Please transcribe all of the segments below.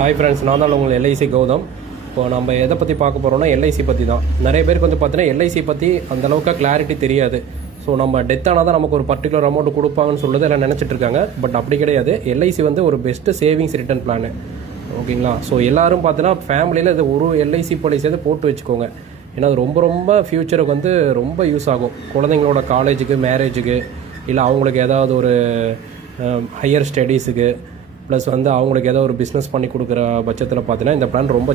Hi friends, நான் தான் உங்கள் எல்ஐசி கௌதம். இப்போ நம்ம எதை பற்றி பார்க்க போகிறோம்னா எல்ஐசி பற்றி தான். நிறைய பேருக்கு வந்து பார்த்தீங்கன்னா எல்ஐசி பற்றி அந்தளவுக்கு கிளாரிட்டி தெரியாது. ஸோ நம்ம டெத் ஆனால் தான் நமக்கு ஒரு பர்டிகுலர் அமௌண்ட் கொடுப்பாங்கன்னு சொல்லுறது எல்லாம் நினச்சிட்டு இருக்காங்க. பட் அப்படி கிடையாது. எல்ஐசி வந்து ஒரு பெஸ்ட்டு சேவிங்ஸ் ரிட்டர்ன் பிளான். ஓகேங்களா? ஸோ எல்லோரும் பார்த்தீங்கன்னா ஃபேமிலியில் இது ஒரு எல்ஐசி பாலிசியாவது போட்டு வச்சுக்கோங்க. ஏன்னா அது ரொம்ப ரொம்ப ஃப்யூச்சருக்கு வந்து ரொம்ப யூஸ் ஆகும். குழந்தைங்களோட காலேஜுக்கு, மேரேஜுக்கு, இல்லை அவங்களுக்கு ஏதாவது ஒரு ஹையர் ஸ்டடீஸுக்கு, ப்ளஸ் வந்து அவங்களுக்கு ஏதோ ஒரு பிஸ்னஸ் பண்ணி கொடுக்குற பட்சத்தில் பார்த்தீங்கன்னா இந்த பிளான் ரொம்ப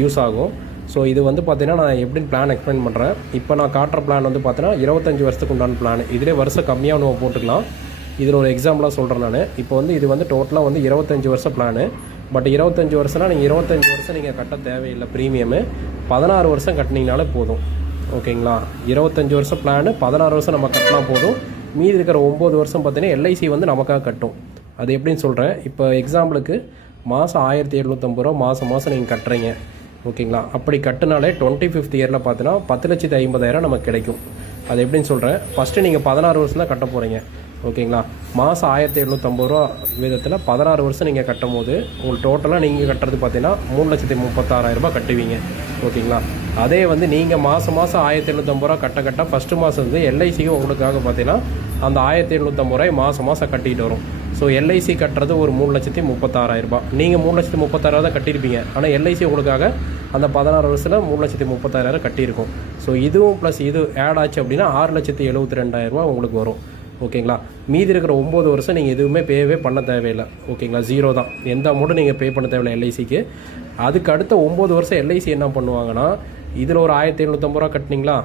யூஸ் ஆகும். ஸோ இது வந்து பார்த்தீங்கன்னா நான் எப்படின்னு பிளான் எக்ஸ்பிளைன் பண்ணுறேன். இப்போ நான் காட்டுற பிளான் வந்து பார்த்தீங்கன்னா 25 வருஷத்துக்கு உண்டான பிளான். இதிலே வருஷம் கம்மியாக நம்ம போட்டுக்கலாம். இதில் ஒரு எக்ஸாம்பிளாக சொல்கிறேன் நான். இப்போ வந்து இது வந்து டோட்டலாக வந்து 25 வருஷம் பிளானு. பட் 25 வருஷம்னா நீங்கள் 25 வருஷம் நீங்கள் கட்ட தேவையில்லை. ப்ரீமியமு 16 வருஷம் கட்டினீங்கனாலே போதும். ஓகேங்களா? 25 வருஷம் பிளானு 16 வருஷம் நம்ம கட்டினா போதும். மீதி இருக்கிற 9 வருஷம் பார்த்தீங்கன்னா எல்ஐசி வந்து நமக்காக கட்டும். அது எப்படின்னு சொல்கிறேன். இப்போ எக்ஸாம்பிளுக்கு மாதம் 1750 ரூபா மாதம் நீங்கள் கட்டுறீங்க. ஓகேங்களா? அப்படி கட்டினாலே 25th இயரில் பார்த்தீங்கன்னா 10,50,000 நமக்கு கிடைக்கும். அது எப்படின்னு சொல்கிறேன். ஃபஸ்ட்டு நீங்கள் 16 வருஷம் தான் கட்ட போகிறீங்க. ஓகேங்களா? மாதம் 1750 ரூபா வீதத்தில் 16 வருஷம் நீங்கள் கட்டும் போது உங்களுக்கு டோட்டலாக நீங்கள் கட்டுறது பார்த்தீங்கன்னா 3,36,000 ரூபாய் கட்டுவீங்க. ஓகேங்களா? அதே வந்து நீங்கள் மாதம் 1750 ரூபா கட்ட ஃபஸ்ட்டு மாதம் வந்து எல்ஐசிக்கு உங்களுக்காக பார்த்தீங்கன்னா அந்த 1750 ரூபாய் மாதம் கட்டிகிட்டு வரும். ஸோ எல்ஐசி கட்டுறது ஒரு 3,36,000 ரூபாய். நீங்கள் 3,36,000 தான் கட்டியிருப்பீங்க. ஆனால் எல்ஐசி உங்களுக்காக அந்த 16 வருஷத்தில் 3,36,000 கட்டியிருக்கும். ஸோ இதுவும் ப்ளஸ் இது ஆட் ஆச்சு அப்படின்னா 6,72,000 ரூபா உங்களுக்கு வரும். ஓகேங்களா? மீதி இருக்கிற 9 வருஷம் நீங்கள் எதுவுமே பேவே பண்ண தேவையில்லை. ஓகேங்களா? ஜீரோ தான். எந்த அமௌண்ட்டும் நீங்கள் பே பண்ண தேவையில்லை எல்ஐசிக்கு. அதுக்கு அடுத்த 9 வருஷம் எல்ஐசி என்ன பண்ணுவாங்கன்னா, இதில் ஒரு 1,750 ரூபா கட்டினீங்களா,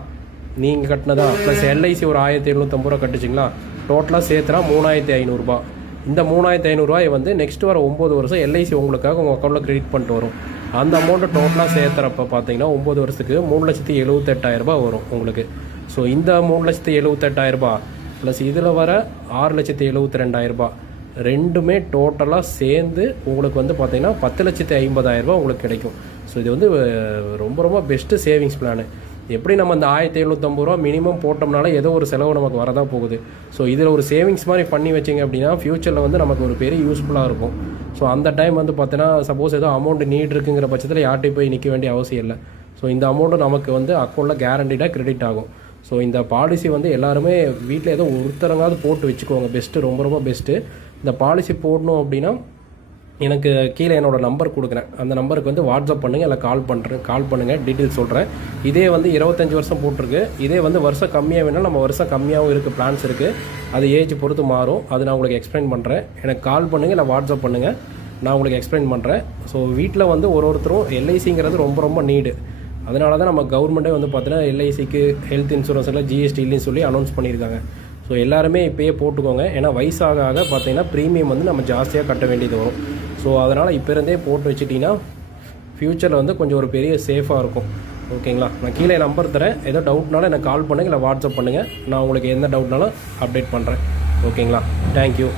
நீங்கள் கட்டினதா ப்ளஸ் எல்ஐசி ஒரு 1,750 ரூபா கட்டுச்சிங்களா, டோட்டலாக சேர்த்துனா 3,500 ரூபா. இந்த 3,500 ரூபாய் வந்து நெக்ஸ்ட் வர 9 வருஷம் எல்ஐசி உங்களுக்காக உங்கள் அக்கௌண்ட்டில் கிரெடிட் பண்ணிட்டு வரும். அந்த அமௌண்ட்டு டோட்டலாக சேர்த்துறப்ப பார்த்தீங்கன்னா 9 வருஷத்துக்கு 3,78,000 ரூபாய் வரும் உங்களுக்கு. ஸோ இந்த 3,78,000 ரூபாய் ப்ளஸ் இதில் வர 6,72,000 ரூபாய் ரெண்டுமே டோட்டலாக சேர்ந்து உங்களுக்கு வந்து பார்த்தீங்கன்னா 10,50,000 ரூபாய் உங்களுக்கு கிடைக்கும். ஸோ இது வந்து ரொம்ப ரொம்ப பெஸ்ட்டு சேவிங்ஸ் பிளானு. எப்படி நம்ம இந்த 1,750 ரூபா மினிமம் போட்டோம்னால ஏதோ ஒரு செலவு நமக்கு வரதான் போகுது. ஸோ இதில் ஒரு சேவிங்ஸ் மாதிரி பண்ணி வச்சிங்க அப்படின்னா ஃப்யூச்சரில் வந்து நமக்கு ஒரு பெரிய யூஸ்ஃபுல்லாக இருக்கும். ஸோ அந்த டைம் வந்து பார்த்தீங்கன்னா சப்போஸ் ஏதோ அமௌண்ட் நீட் இருக்குங்கிற பட்சத்தில் யார்கிட்டையும் போய் நிற்க வேண்டிய அவசியம் இல்லை. ஸோ இந்த அமௌண்ட்டு நமக்கு வந்து அக்கௌண்ட்டில் கேரண்டிடாக கிரெடிட் ஆகும். ஸோ இந்த பாலிசி வந்து எல்லாருமே வீட்டில் ஏதோ ஒருத்தரங்காவது போட்டு வச்சுக்கோங்க. பெஸ்ட்டு, ரொம்ப ரொம்ப பெஸ்ட்டு. இந்த பாலிசி போடணும் அப்படின்னா எனக்கு கீழே என்னோடய நம்பர் கொடுக்குறேன். அந்த நம்பருக்கு வந்து வாட்ஸ்அப் பண்ணுங்கள், இல்லை கால் பண்ணுங்கள், டீட்டெயில்ஸ் சொல்கிறேன். இதே வந்து 25 வருஷம் போட்டிருக்கு. இதே வந்து வருஷம் கம்மியாக வேணாலும் நம்ம வருஷம் கம்மியாகவும் இருக்குது, பிளான்ஸ் இருக்குது. அது ஏஜ் பொறுத்து மாறும். அது நான் உங்களுக்கு எக்ஸ்பிளைன் பண்ணுறேன். எனக்கு கால் பண்ணுங்கள், இல்லை வாட்ஸ்அப் பண்ணுங்கள், நான் உங்களுக்கு எக்ஸ்பிளைன் பண்ணுறேன். ஸோ வீட்டில் வந்து ஒருத்தரும் எல்ஐசிங்கிறது ரொம்ப ரொம்ப நீடு. அதனால தான் நம்ம கவர்மெண்ட்டே வந்து பார்த்தீங்கன்னா எல்ஐசிக்கு ஹெல்த் இன்சூரன்ஸ் எல்லாம் ஜிஎஸ்டி இல்லைன்னு சொல்லி அனௌன்ஸ் பண்ணியிருக்காங்க. ஸோ எல்லாருமே இப்போயே போட்டுக்கோங்க. ஏன்னா வயசாக பார்த்தீங்கன்னா ப்ரீமியம் வந்து நம்ம ஜாஸ்தியாக கட்ட வேண்டியது வரும். ஸோ அதனால் இப்போ இருந்தே போட்டு வச்சுட்டிங்கன்னா ஃப்யூச்சரில் வந்து கொஞ்சம் ஒரு பெரிய சேஃபாக இருக்கும். ஓகேங்களா? நான் கீழே நம்பர் தரேன். ஏதோ டவுட்னாலும் எனக்கு கால் பண்ணுங்கள், இல்லை வாட்ஸ்அப் பண்ணுங்கள். நான் உங்களுக்கு எந்த டவுட்னாலும் அப்டேட் பண்ணுறேன். ஓகேங்களா? தேங்க்யூ.